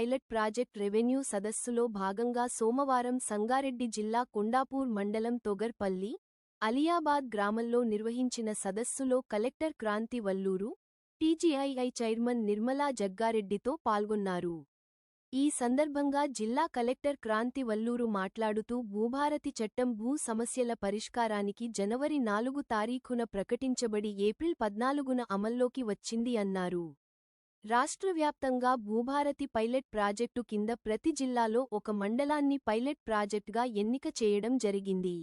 Pilot project revenue సదస్సులో భాగంగా సోమవారం సంగారెడ్డి జిల్లా కొండాపూర్ మండలం తొగర్పల్లి, అలియాబాద్ గ్రామంలో నిర్వహించిన సదస్సులో కలెక్టర్ క్రాంతి వల్లూరు, టీజీఐఐ చైర్మన్ నిర్మలా జగ్గారెడ్డితో పాల్గొన్నారు. ఈ సందర్భంగా జిల్లా కలెక్టర్ క్రాంతి వల్లూరు మాట్లాడుతూ భూభారతి చట్టం భూ సమస్యల పరిష్కారానికి జనవరి 4 తారీఖున ప్రకటించబడి ఏప్రిల్ 14న అమల్లోకి వచ్చింది అన్నారు. రాష్ట్రవ్యాప్తంగా భూభారతి పైలట్ ప్రాజెక్టు కింద ప్రతి జిల్లాలో ఒక మండలాన్ని పైలట్ ప్రాజెక్టుగా ఎన్నిక చేయడం జరిగింది.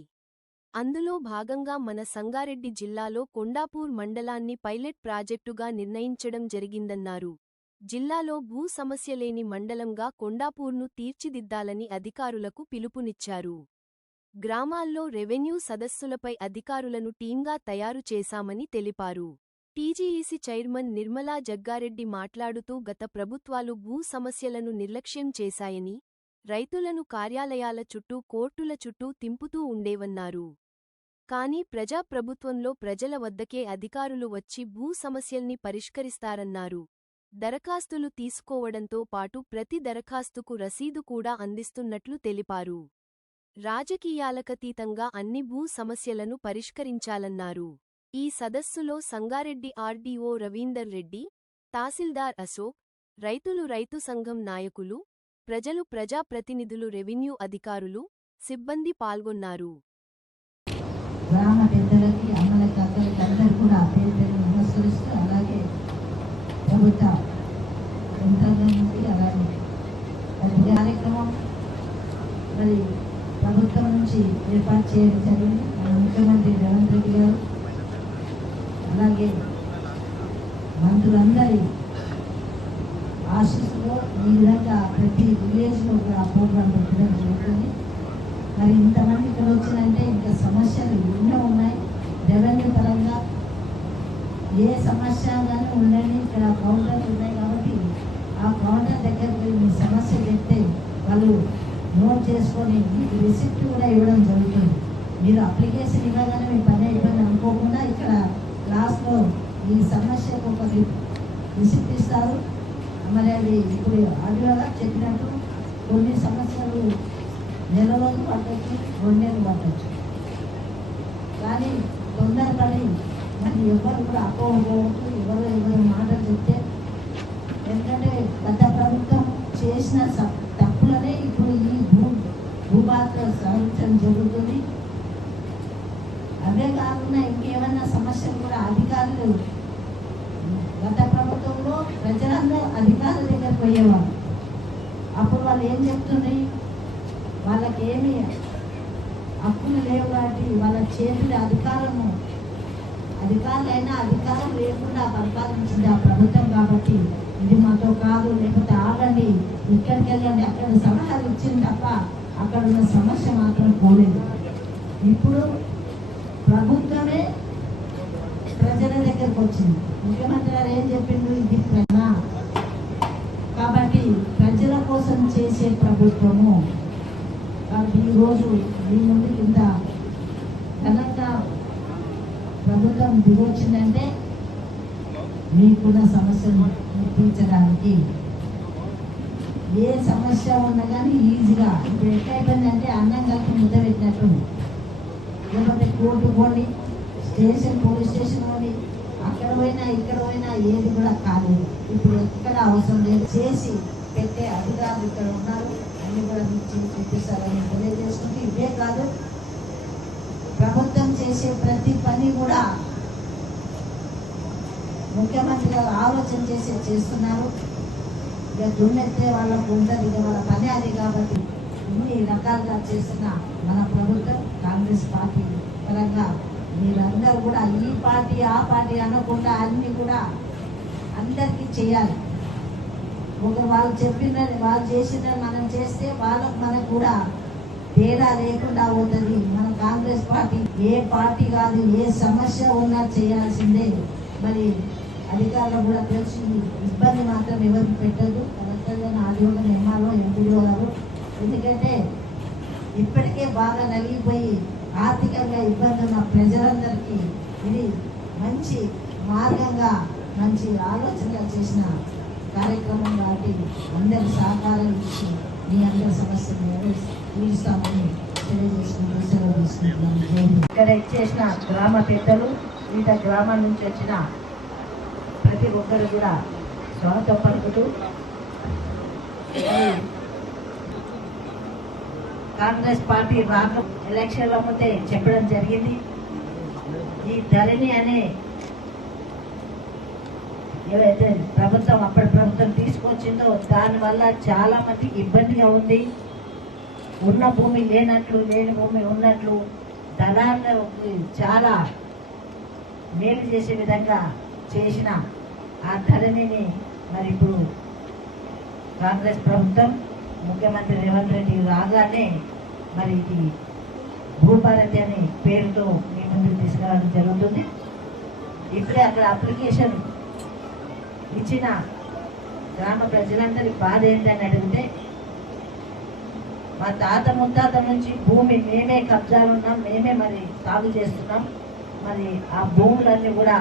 అందులో భాగంగా మన సంగారెడ్డి జిల్లాలో కొండాపూర్ మండలాన్ని పైలట్ ప్రాజెక్టుగా నిర్ణయించడం జరిగిందన్నారు. జిల్లాలో భూ సమస్యలేని మండలంగా కొండాపూర్ను తీర్చిదిద్దాలని అధికారులకు పిలుపునిచ్చారు. గ్రామాల్లో రెవెన్యూ సదస్సులపై అధికారులను టీంగా తయారు చేశామని తెలిపారు. టీజీఈసీ చైర్మన్ నిర్మలా జగ్గారెడ్డి మాట్లాడుతూ గత ప్రభుత్వాలు భూ సమస్యలను నిర్లక్ష్యం చేశాయని, రైతులను కార్యాలయాల చుట్టూ కోర్టుల చుట్టూ తింపుతూ ఉండేవన్నారు. కానీ ప్రజాప్రభుత్వంలో ప్రజల వద్దకే అధికారులు వచ్చి భూ సమస్యల్ని పరిష్కరిస్తారన్నారు. దరఖాస్తులు తీసుకోవడంతో పాటు ప్రతి దరఖాస్తుకు రసీదు కూడా అందిస్తున్నట్లు తెలిపారు. రాజకీయాలకతీతంగా అన్ని భూ సమస్యలను పరిష్కరించాలన్నారు. ఈ సదస్సులో సంగారెడ్డి ఆర్డీఓ రవీందర్ రెడ్డి, తహసీల్దార్ అశోక్, రైతులు రైతు సంఘం నాయకులు, ప్రజలు ప్రజాప్రతినిధులు రెవెన్యూ అధికారులు, సిబ్బంది పాల్గొన్నారు. గ్రామ పెద్దలకి అమ్మలకి అక్కలకి అందరూ కూడా పేరు నమస్కరిస్తూ అలాగే ప్రభుత్వ యంత్రాంగానికి అలాగే ప్రతి కార్యక్రమం మరి ప్రభుత్వం నుంచి ఏర్పాటు చేయడం జరిగింది. మన ముఖ్యమంత్రి రేవంత్ రెడ్డి గారు అలాగే మంత్రులందరి ఆశీస్సులో ఈ విధంగా ప్రతి విలేజ్లో కూడా ప్రోగ్రాం పెట్టడం జరుగుతుంది. మరి ఇంతమంది ఇక్కడ వచ్చిందంటే ఇంకా సమస్యలు ఎన్నో ఉన్నాయి. రెవెన్యూ పరంగా ఏ సమస్య కానీ ఉండని ఇక్కడ కౌంటర్లు ఉన్నాయి కాబట్టి ఆ కౌంటర్ దగ్గరికి మీ సమస్య చెప్తే వాళ్ళు నోట్ చేసుకొని మీకు రిసిప్ట్ కూడా ఇవ్వడం జరుగుతుంది. మీరు అప్లికేషన్ ఇవ్వగానే మీ పని అయిపోయింది అనుకోకుండా ఇక్కడ క్లాస్లో ఈ సమస్యకు ఒక రిసిప్ట్ ఇస్తారు. మరి అది ఇప్పుడు ఆడియోగా చెప్పినట్టు కొన్ని సమస్యలు నెల రోజులు పట్టచ్చు, 2 నెలలు పట్టచ్చు. కానీ తొందరపడి మరి ఎవరు కూడా అపోహపోవద్దు, ఎవరు మాటలు చెప్తే. ఎందుకంటే గత ప్రభుత్వం చేసిన తప్పులనే ఇప్పుడు ఈ భూభారత సాధించడం జరుగుతుంది. అవే కాకుండా ఇంకేమన్నా సమస్యలు కూడా అధికారులు గత ప్రభుత్వంలో ప్రజలందరూ అధికారుల దగ్గర పోయేవారు. అప్పుడు వాళ్ళు ఏం చెప్తున్నాయి, వాళ్ళకి ఏమి హక్కులు లేవు కాబట్టి వాళ్ళ చేతుల అధికారులైనా అధికారం లేకుండా పరిపాలించింది ఆ ప్రభుత్వం. కాబట్టి ఇది మాతో కాదు, లేకపోతే ఆగండి, ఇక్కడికి వెళ్ళండి, అక్కడ సలహాలు ఇచ్చింది తప్ప అక్కడ ఉన్న సమస్య మాత్రం పోలేదు. ఇప్పుడు ప్రభుత్వమే ప్రజల దగ్గరకు వచ్చింది. ముఖ్యమంత్రి గారు ఏం చెప్పిండు, ఇది కాబట్టి ప్రజల కోసం చేసే ప్రభుత్వము. కాబట్టి ఈరోజు మీ ముందు కింద ఘనంగా ప్రభుత్వం దిగొచ్చిందంటే మీకున్న సమస్యను తీర్చడానికి. ఏ సమస్య ఉన్నా కానీ ఈజీగా ఇప్పుడు ఎట్లయిపోయిందంటే అన్నం కలిపి ముద్ద పెట్టినట్టు. లేకపోతే కోర్టు పోండి, పోలీస్ స్టేషన్ పోండి, అక్కడ పోయినా ఇక్కడ పోయినా ఏది కూడా కాలేదు. ఇప్పుడు ఎక్కడ అవసరం లేదు, చేసి పెట్టే అధికారులు ఇక్కడ ఉన్నారు, అన్ని కూడా మీకు చూపిస్తారని తెలియజేసుకుంటూ, ఇవే కాదు ప్రభుత్వం చేసే ప్రతి పని కూడా ముఖ్యమంత్రి గారు ఆలోచన చేస్తున్నారు. ఇక దుమ్మెత్తే వాళ్ళకు ఉంటుంది, ఇక వాళ్ళ పని అది. కాబట్టి ఇన్ని రకాలుగా చేస్తున్న మన ప్రభుత్వం కాంగ్రెస్ పార్టీ పరంగా మీరందరూ కూడా ఈ పార్టీ ఆ పార్టీ అనకుండా అన్ని కూడా అందరికీ చేయాలి. వాళ్ళు వాళ్ళు చేసిందని మనం చేస్తే మనకు కూడా తేడా లేకుండా అవుతుంది. మన కాంగ్రెస్ పార్టీ ఏ పార్టీ కాదు, ఏ సమస్య ఉన్నా చేయాల్సిందే. మరి అధికారులు కూడా తెలిసి ఇబ్బంది మాత్రం ఎవరికి పెట్టదు. కలెక్టర్ గారు, ఆర్డీఓ గారు, ఎంఆర్ఓ, ఎంపీడీఓ గారు. ఎందుకంటే ఇప్పటికే బాగా నలిగిపోయి ఆర్థికంగా ఇబ్బంది ఉన్న ప్రజలందరికీ ఇది మంచి మార్గంగా మంచి ఆలోచనగా చేసిన కార్యక్రమం కాబట్టి అందరి సహకారం ఇచ్చి మీ అందరి సమస్యలు తీరుస్తామని తెలియజేసుకుంటూ సెలవు తీసుకుంటున్నాను. ఇక్కడ ఇచ్చేసిన గ్రామ పెద్దలు, వివిధ గ్రామాల నుంచి వచ్చిన ప్రతి ఒక్కరు కూడా స్వాగతం పలుకుతూ కాంగ్రెస్ పార్టీ రాక ఎలక్షన్ల ముందే చెప్పడం జరిగింది. ఈ ధరణి అనే ఏవైతే ప్రభుత్వం అప్పటి ప్రభుత్వం తీసుకొచ్చిందో దానివల్ల చాలా మందికి ఇబ్బందిగా ఉంది. ఉన్న భూమి లేనట్లు, లేని భూమి ఉన్నట్లు దళాలకు చాలా మేలు చేసే విధంగా చేసిన ఆ ధరణిని మరి ఇప్పుడు కాంగ్రెస్ ప్రభుత్వం ముఖ్యమంత్రి రేవంత్ రెడ్డి రాగానే మరి ఇది భూభారతి అనే పేరుతో మీ ముందుకు తీసుకురావడం జరుగుతుంది. ఇప్పుడే అక్కడ అప్లికేషన్ ఇచ్చిన గ్రామ ప్రజలందరి బాధ ఏంటని అడిగితే, మా తాత ముత్తాత నుంచి భూమి మేమే కబ్జాలు ఉన్నాం, మేమే మరి సాగు చేస్తున్నాం, మరి ఆ భూములన్నీ కూడా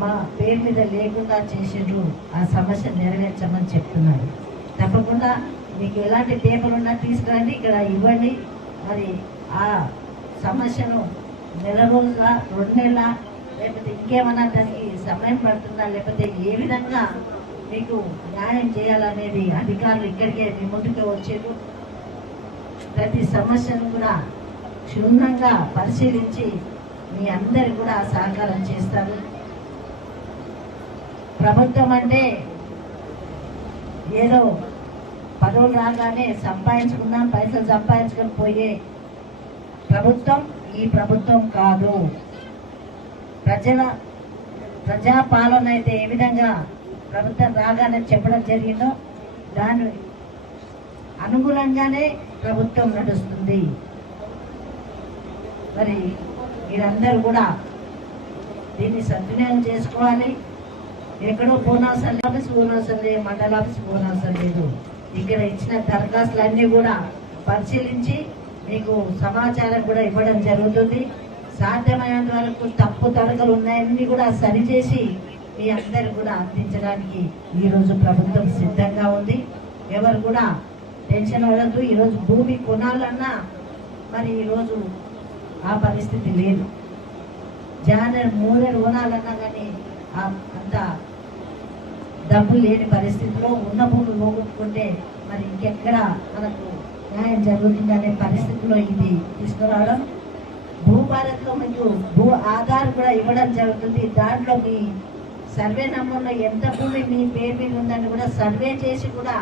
మా పేరు మీద లేకుండా చేసిండ్రు, ఆ సమస్య నెరవేర్చమని చెప్తున్నారు. తప్పకుండా మీకు ఎలాంటి పేపర్ ఉన్నా తీసుకురండి, ఇక్కడ ఇవ్వండి. మరి ఆ సమస్యను నెల రోజుల 2 నెలల లేకపోతే ఇంకేమన్నా దానికి సమయం పడుతుందా, లేకపోతే ఏ విధంగా మీకు న్యాయం చేయాలనేది అధికారులు ఇక్కడికే మీ ముందుకే వచ్చేది. ప్రతి సమస్యను కూడా క్షుణ్ణంగా పరిశీలించి మీ అందరికి కూడా సహకారం చేస్తారు. ప్రభుత్వం అంటే ఏదో పదవులు రాగానే సంపాదించుకుందాం, పైసలు సంపాదించుకొని పోయే ప్రభుత్వం ఈ ప్రభుత్వం కాదు. ప్రజాపాలన అయితే ఏ విధంగా ప్రభుత్వం రాగానే చెప్పడం జరిగిందో దాని అనుగుణంగానే ప్రభుత్వం నడుస్తుంది. మరి మీరందరూ కూడా దీన్ని సద్వినియోగం చేసుకోవాలి. ఎక్కడో పోనవసరం లేదు, పోనవసరం లేదు, మండల ఆఫీస్ పోనవసరం లేదు. ఇక్కడ ఇచ్చిన దరఖాస్తులన్నీ కూడా పరిశీలించి మీకు సమాచారం కూడా ఇవ్వడం జరుగుతుంది. సాధ్యమైనంత వరకు తప్పు తడకలు ఉన్నాయన్నీ కూడా సరిచేసి మీ అందరు కూడా అందించడానికి ఈరోజు ప్రభుత్వం సిద్ధంగా ఉంది. ఎవరు కూడా టెన్షన్ పడద్దు. ఈరోజు భూమి కొనాలన్నా మరి ఈరోజు ఆ పరిస్థితి లేదు. జానర్ మూరెడు కొనాలన్నా కానీ అంత డబ్బు లేని పరిస్థితిలో ఉన్న భూమి పోగొట్టుకుంటే మరి ఇంకెక్కడ మనకు న్యాయం జరుగుతుందనే పరిస్థితిలో ఇది తీసుకురావడం. భూభారత్లో మీకు భూ ఆధార్ కూడా ఇవ్వడం జరుగుతుంది. దాంట్లో మీ సర్వే నంబర్లో ఎంత భూమి మీ పేరు మీద ఉందని కూడా సర్వే చేసి కూడా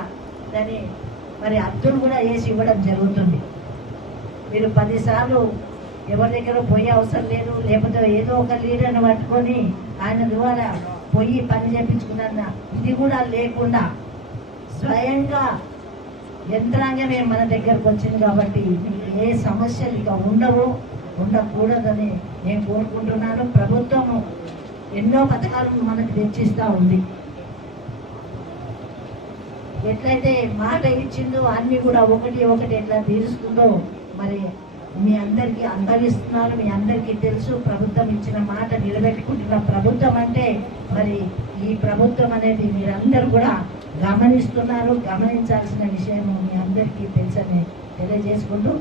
దాన్ని మరి అర్థులు కూడా వేసి ఇవ్వడం జరుగుతుంది. మీరు 10 సార్లు ఎవరి దగ్గర పోయే అవసరం లేదు. లేకపోతే ఏదో ఒక లీడర్ని పట్టుకొని ఆయన ద్వారా పోయి పని చేయించుకున్న ఇది కూడా లేకుండా స్వయంగా యంత్రాంగమే మన దగ్గరకు వచ్చింది కాబట్టి ఏ సమస్యలు ఇక ఉండకూడదని నేను కోరుకుంటున్నాను. ప్రభుత్వం ఎన్నో పథకాలు మనకు తెచ్చిస్తూ ఉంది. ఎట్లయితే మాట ఇచ్చిందో అన్ని కూడా ఒకటి ఎట్లా తీరుస్తుందో మరి మీ అందరికీ అందరిస్తున్నారు. మీ అందరికీ తెలుసు ప్రభుత్వం ఇచ్చిన మాట నిలబెట్టుకుంటున్న ప్రభుత్వం అంటే మరి ఈ ప్రభుత్వం అనేది మీరందరూ కూడా గమనిస్తున్నారు. గమనించాల్సిన విషయం మీ అందరికీ తెలుసని తెలియజేసుకుంటూ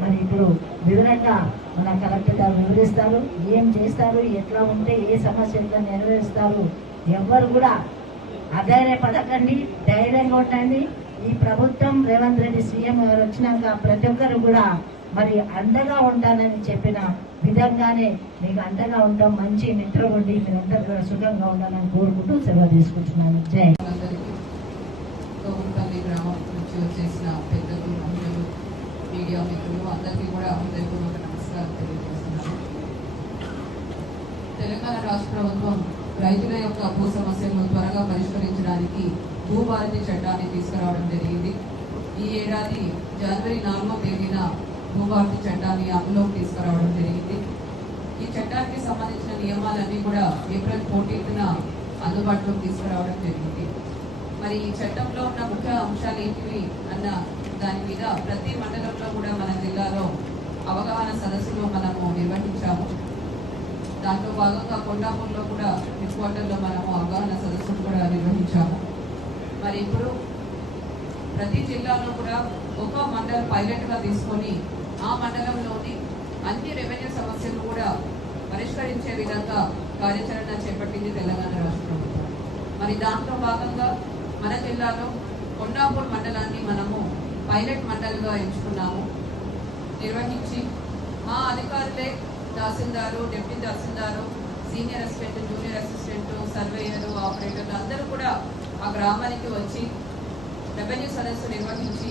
మరి ఇప్పుడు వివరంగా మన కలెక్టర్ గారు వివరిస్తారు. ఏం చేస్తారు, ఎట్లా ఉంటే ఏ సమస్య ఎట్లా నెరవేరుస్తారు. ఎవరు కూడా అధైర్యపడకండి, ధైర్యంగా ఉండండి. ఈ ప్రభుత్వం రేవంత్ రెడ్డి సీఎం గారు వచ్చినాక ప్రతి ఒక్కరు కూడా మరి అండగా ఉంటానని చెప్పిన విధంగానే మీకు అండగా ఉంటాం. మంచి నిద్ర ఉండి మీరందరూ కూడా సుఖంగా ఉండాలని కోరుకుంటూ సెలవు తీసుకుంటున్నాను. జై. తోగులపల్లి గ్రామం నుంచి వచ్చేసిన పెద్దలు, అందరూ మీడియా మిత్రులు అందరికీ కూడా హృదయపూర్వక నమస్కారం తెలియజేస్తున్నాను. తెలంగాణ రాష్ట్ర ప్రభుత్వం రైతుల యొక్క భూ సమస్యలను త్వరగా పరిష్కరించడానికి భూభారతి చట్టాన్ని తీసుకురావడం జరిగింది. ఈ ఏడాది జనవరి 4వ తేదీన భూభారతి చట్టాన్ని అమలులోకి తీసుకురావడం జరిగింది. ఈ చట్టానికి సంబంధించిన నియమాలన్నీ కూడా ఏప్రిల్ 14న అందుబాటులోకి తీసుకురావడం జరిగింది. మరి ఈ చట్టంలో ఉన్న ముఖ్య అంశాలు ఏంటివి అన్న దాని మీద ప్రతి మండలంలో కూడా మన జిల్లాలో అవగాహన సదస్సులు మనము నిర్వహించాము. దాంట్లో భాగంగా కొండాపూర్లో కూడా హెడ్ క్వార్టర్లో మనము అవగాహన సదస్సులు కూడా నిర్వహించాము. మరి ఇప్పుడు ప్రతి జిల్లాలో కూడా ఒక మండలం పైలట్గా తీసుకొని ఆ మండలంలోని అన్ని రెవెన్యూ సమస్యలు కూడా పరిష్కరించే విధంగా కార్యాచరణ చేపట్టింది తెలంగాణ రాష్ట్ర ప్రభుత్వం. మరి దాంట్లో భాగంగా మన జిల్లాలో కొండాపూర్ మండలాన్ని మనము పైలట్ మండలిగా ఎంచుకున్నాము. నిర్వహించి మా అధికారులే tahsildar, deputy tahsildar, senior assistant, junior assistant, surveyor, ఆపరేటర్లు అందరూ కూడా ఆ గ్రామానికి వచ్చి రెవెన్యూ సదస్సు నిర్వహించి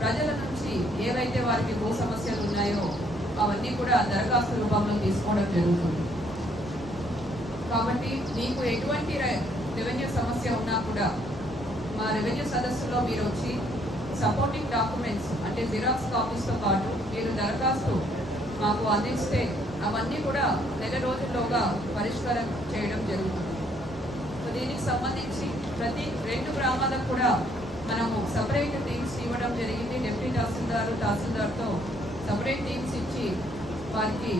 ప్రజల నుంచి ఏవైతే వారికి భూ సమస్యలు ఉన్నాయో అవన్నీ కూడా దరఖాస్తు రూపంలో తీసుకోవడం జరుగుతుంది. కాబట్టి మీకు ఎటువంటి రెవెన్యూ సమస్య ఉన్నా కూడా మా రెవెన్యూ సదస్సులో మీరు వచ్చి సపోర్టింగ్ డాక్యుమెంట్స్ అంటే జిరాక్స్ కాపీస్తో పాటు మీరు దరఖాస్తు మాకు అందిస్తే అవన్నీ కూడా నెల రోజుల్లోగా పరిష్కారం చేయడం జరుగుతుంది. దీనికి సంబంధించి ప్రతి 2 గ్రామాలకు కూడా మనము సపరేట్ టీమ్స్ ఇవ్వడం జరిగింది. డిప్యూటీ తహసీల్దార్తో సపరేట్ టీమ్స్ ఇచ్చి వారికి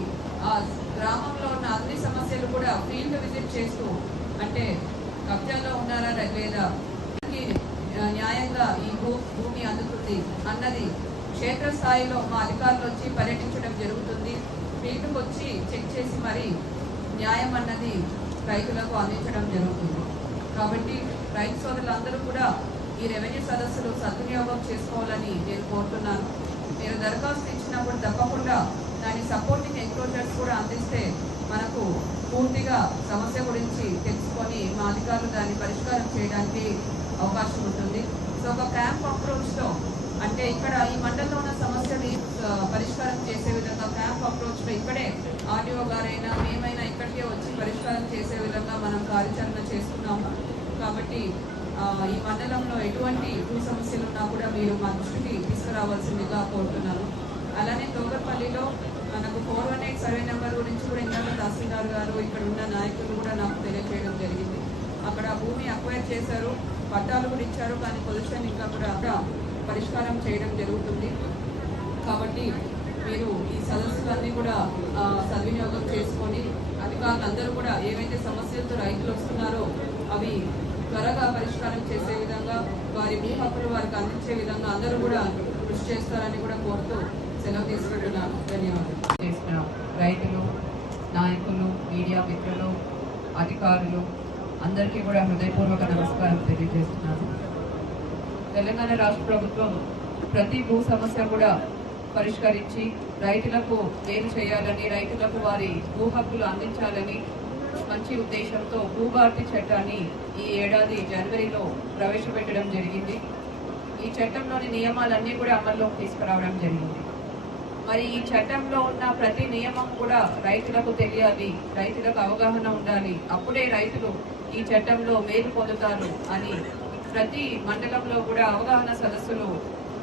ఆ గ్రామంలో ఉన్న అన్ని సమస్యలు కూడా ఫీల్డ్ విజిట్ చేస్తూ అంటే కబ్జాలో ఉన్నారా లేదా, న్యాయంగా ఈ భూమి అందుతుంది అన్నది క్షేత్రస్థాయిలో మా అధికారులు వచ్చి పర్యటించడం జరుగుతుంది. ఫీల్డ్కి వచ్చి చెక్ చేసి మరి న్యాయం అన్నది రైతులకు అందించడం జరుగుతుంది. కాబట్టి రైతు సోదరులందరూ కూడా ఈ రెవెన్యూ సదస్సులు సద్వినియోగం చేసుకోవాలని నేను కోరుతున్నాను. మీరు దరఖాస్తు ఇచ్చినప్పుడు తప్పకుండా దాని సపోర్టింగ్ ఎన్క్లోజర్స్ కూడా అందిస్తే మనకు పూర్తిగా సమస్య గురించి తెలుసుకొని మా అధికారులు దాన్ని పరిష్కారం చేయడానికి అవకాశం ఉంటుంది. సో ఒక క్యాంప్ అప్రోచ్లో అంటే ఇక్కడ ఈ మండలంలో ఉన్న సమస్యని పరిష్కారం చేసే విధంగా క్యాంప్ అప్రోచ్లో ఇక్కడే ఆర్డీఓ గారైనా మేమైనా ఇక్కడికే వచ్చి పరిష్కారం చేసే విధంగా మనం కార్యాచరణ చేస్తున్నాము. కాబట్టి ఈ మండలంలో ఎటువంటి భూ సమస్యలు ఉన్నా కూడా మీరు మా దృష్టికి తీసుకురావాల్సిందిగా కోరుతున్నాను. అలానే తోగర్పల్లిలో మనకు 418 సర్వే నెంబర్ గురించి కూడా ఇందాక తహసీల్దార్ గారు ఇక్కడ ఉన్న నాయకులు కూడా నాకు తెలియజేయడం జరిగింది. అక్కడ భూమి అక్వైర్ చేశారు, పట్టాలు కూడా ఇచ్చారు, కానీ పొజిషన్ ఇంకా కూడా పరిష్కారం చేయడం జరుగుతుంది. కాబట్టి మీరు ఈ సదస్సులన్నీ కూడా సద్వినియోగం చేసుకొని అధికారులందరూ కూడా ఏవైతే సమస్యలతో రైతులు వస్తున్నారో అవి త్వరగా పరిష్కారం చేసే విధంగా వారి భూ హక్కులు వారికి అందించే విధంగా అందరూ కూడా కృషి చేస్తారని కూడా కోరుతూ సెలవు తీసుకుంటున్నాను. ధన్యవాదాలు. చేసిన రైతులు, నాయకులు, మీడియా మిత్రులు, అధికారులు అందరికీ కూడా హృదయపూర్వక నమస్కారం తెలియజేస్తున్నాను. తెలంగాణ రాష్ట్ర ప్రభుత్వం ప్రతి భూ సమస్య కూడా పరిష్కరించి రైతులకు మేలు చేయాలని, రైతులకు వారి భూ హక్కులు అందించాలని మంచి ఉద్దేశంతో భూభారతి చట్టాన్ని ఈ ఏడాది జనవరిలో ప్రవేశపెట్టడం జరిగింది. ఈ చట్టంలోని నియమాలన్నీ కూడా అమల్లోకి తీసుకురావడం జరిగింది. మరి ఈ చట్టంలో ఉన్న ప్రతి నియమం కూడా రైతులకు తెలియాలి, రైతులకు అవగాహన ఉండాలి, అప్పుడే రైతులు ఈ చట్టంలో మేలు పొందుతారు అని ప్రతి మండలంలో కూడా అవగాహన సదస్సులు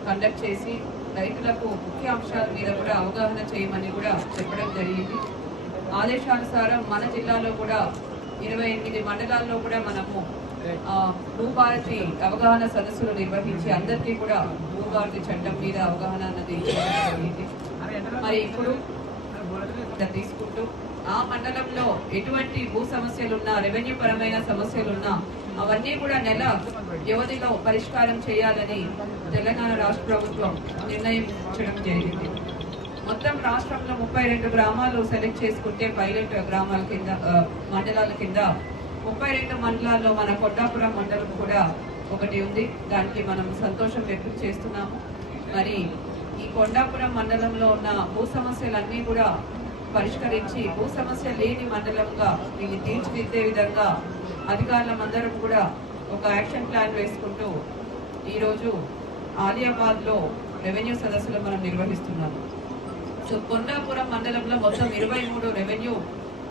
కండక్ట్ చేసి రైతులకు ముఖ్య అంశాల మీద కూడా అవగాహన చేయమని కూడా చెప్పడం జరిగింది. ఆదేశానుసారం మన జిల్లాలో కూడా 28 మండలాల్లో కూడా మనము భూభారతి అవగాహన సదస్సులు నిర్వహించి అందరికీ కూడా భూభారతి చట్టం మీద అవగాహన అన్నది జరిగింది. మరి ఇప్పుడు తీసుకుంటూ ఆ మండలంలో ఎటువంటి భూ సమస్యలున్నా, రెవెన్యూ పరమైన సమస్యలున్నా అవన్నీ కూడా నెల వ్యవధిలో పరిష్కారం చేయాలని తెలంగాణ రాష్ట్ర ప్రభుత్వం నిర్ణయించడం జరిగింది. మొత్తం రాష్ట్రంలో 32 గ్రామాలు సెలెక్ట్ చేసుకుంటే పైలట్ గ్రామాల కింద మండలాల కింద 32 మండలాల్లో మన కొండాపురం మండలం కూడా ఒకటి ఉంది. దానికి మనం సంతోషం వ్యక్తం చేస్తున్నాము. మరి ఈ కొండాపురం మండలంలో ఉన్న భూ సమస్యలన్నీ కూడా పరిష్కరించి భూ సమస్య లేని మండలంగా దీన్ని తీర్చిదిద్దే విధంగా అధికారులందరం కూడా ఒక యాక్షన్ ప్లాన్ వేసుకుంటూ ఈరోజు ఆలియాబాద్లో రెవెన్యూ సదస్సులు మనం నిర్వహిస్తున్నాము. సో కొండాపురం మండలంలో మొత్తం 23 రెవెన్యూ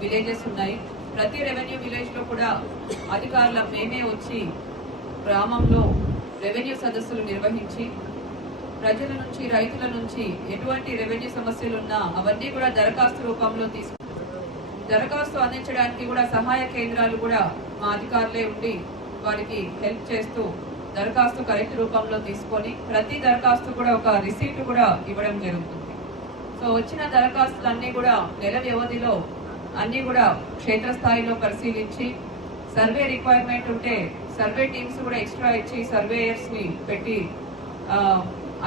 విలేజెస్ ఉన్నాయి. ప్రతి రెవెన్యూ విలేజ్లో కూడా అధికారుల మేమే వచ్చి గ్రామంలో రెవెన్యూ సదస్సులు నిర్వహించి ప్రజల నుంచి, రైతుల నుంచి ఎటువంటి రెవెన్యూ సమస్యలు ఉన్నా అవన్నీ కూడా దరఖాస్తు రూపంలో దరఖాస్తు అందించడానికి కూడా సహాయ కేంద్రాలు కూడా మా అధికారులే ఉండి వారికి హెల్ప్ చేస్తూ దరఖాస్తు కరెక్ట్ రూపంలో తీసుకొని ప్రతి దరఖాస్తు కూడా ఒక రిసీట్ కూడా ఇవ్వడం జరుగుతుంది. సో వచ్చిన దరఖాస్తులన్నీ కూడా నెల వ్యవధిలో అన్నీ కూడా క్షేత్రస్థాయిలో పరిశీలించి సర్వే రిక్వైర్మెంట్ ఉంటే సర్వే టీమ్స్ కూడా ఎక్స్ట్రా ఇచ్చి సర్వేయర్స్ ని పెట్టి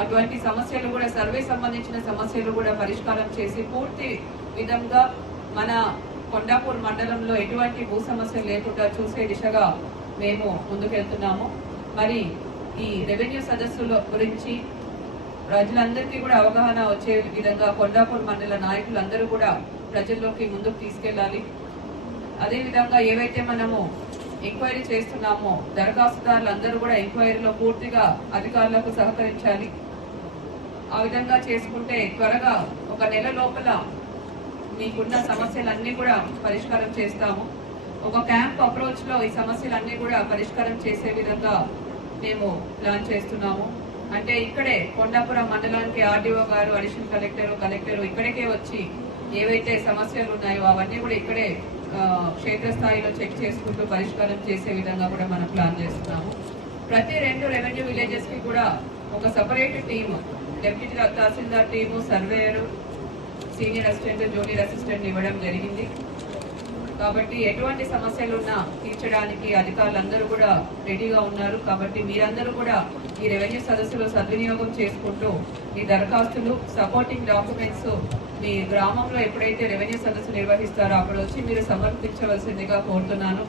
అటువంటి సమస్యలు కూడా సర్వే సంబంధించిన సమస్యలు కూడా పరిష్కారం చేసి పూర్తి విధంగా మన కొండాపూర్ మండలంలో ఎటువంటి భూ సమస్యలు లేకుండా చూసే దిశగా మేము ముందుకెళ్తున్నాము. మరి ఈ రెవెన్యూ సదస్సుల గురించి ప్రజలందరికీ కూడా అవగాహన వచ్చే విధంగా కొండాపూర్ మండల నాయకులందరూ కూడా ప్రజల్లోకి ముందుకు తీసుకెళ్లాలి. అదేవిధంగా ఏవైతే మనము ఎంక్వైరీ చేస్తున్నామో దరఖాస్తుదారులందరూ కూడా ఎంక్వైరీలో పూర్తిగా అధికారులకు సహకరించాలి. ఆ విధంగా చేసుకుంటే త్వరగా ఒక నెల లోపల మీకున్న సమస్యలన్నీ కూడా పరిష్కారం చేస్తాము. ఒక క్యాంప్ అప్రోచ్ లో ఈ సమస్యలన్నీ కూడా పరిష్కారం చేసే విధంగా మేము ప్లాన్ చేస్తున్నాము. అంటే ఇక్కడే కొండాపురం మండలానికి ఆర్డీఓ గారు, అడిషనల్ కలెక్టర్ ఇక్కడికే వచ్చి ఏవైతే సమస్యలు ఉన్నాయో అవన్నీ కూడా ఇక్కడే క్షేత్రస్థాయిలో చెక్ చేసుకుంటూ పరిష్కారం చేసే విధంగా కూడా మనం ప్లాన్ చేస్తున్నాము. ప్రతి 2 రెవెన్యూ విలేజెస్ కి కూడా ఒక separate team, deputy tahsildar team, surveyor, senior assistant, junior assistant ఇవ్వడం జరిగింది. కాబట్టి ఎటువంటి సమస్యలు ఉన్నా తీర్చడానికి అధికారులందరూ కూడా రెడీగా ఉన్నారు. కాబట్టి మీరందరూ కూడా ఈ రెవెన్యూ సదస్సులో సద్వినియోగం చేసుకుంటూ ఈ దరఖాస్తులు, సపోర్టింగ్ డాక్యుమెంట్స్ మీ గ్రామంలో ఎప్పుడైతే రెవెన్యూ సదస్సు నిర్వహిస్తారో అక్కడ వచ్చి మీరు సమర్పించవలసిందిగా కోరుతున్నాను.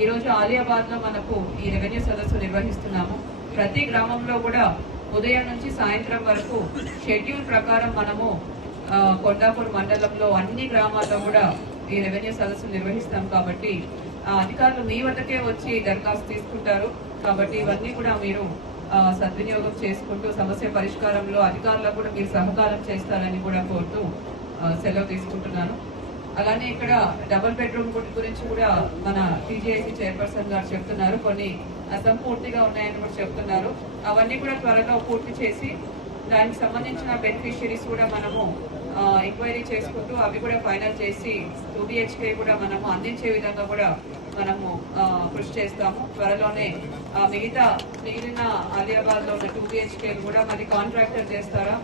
ఈ రోజు ఆలియాబాద్ లో మనకు ఈ రెవెన్యూ సదస్సు నిర్వహిస్తున్నాము. ప్రతి గ్రామంలో కూడా ఉదయం నుంచి సాయంత్రం వరకు షెడ్యూల్ ప్రకారం మనము కొండాపూర్ మండలంలో అన్ని గ్రామాల్లో కూడా ఈ రెవెన్యూ సదస్సు నిర్వహిస్తాం. కాబట్టి అధికారులు మీ వద్దకే వచ్చి దరఖాస్తు తీసుకుంటారు. కాబట్టి ఇవన్నీ కూడా మీరు సద్వినియోగం చేసుకుంటూ సమస్య పరిష్కారంలో అధికారులకు కూడా మీరు సహకారం చేస్తారని కూడా కోరుతూ సెలవు తీసుకుంటున్నాను. అలానే ఇక్కడ డబుల్ బెడ్రూమ్ గురించి కూడా మన టీజేఐసీ చైర్పర్సన్ గారు చెప్తున్నారు. కొన్ని అసంపూర్తిగా ఉన్నాయని కూడా చెప్తున్నారు. అవన్నీ కూడా త్వరలో పూర్తి చేసి దానికి సంబంధించిన బెనిఫిషియరీస్ కూడా మనము ఎంక్వైరీ చేసుకుంటూ అవి కూడా ఫైనల్ చేసి 2 BHK కూడా మనము అందించే విధంగా కూడా మనము కృషి చేస్తాము. త్వరలోనే మిగిలిన ఆలియాబాద్ లో ఉన్న 2 BHK కూడా మరి కాంట్రాక్టర్ చేస్తారా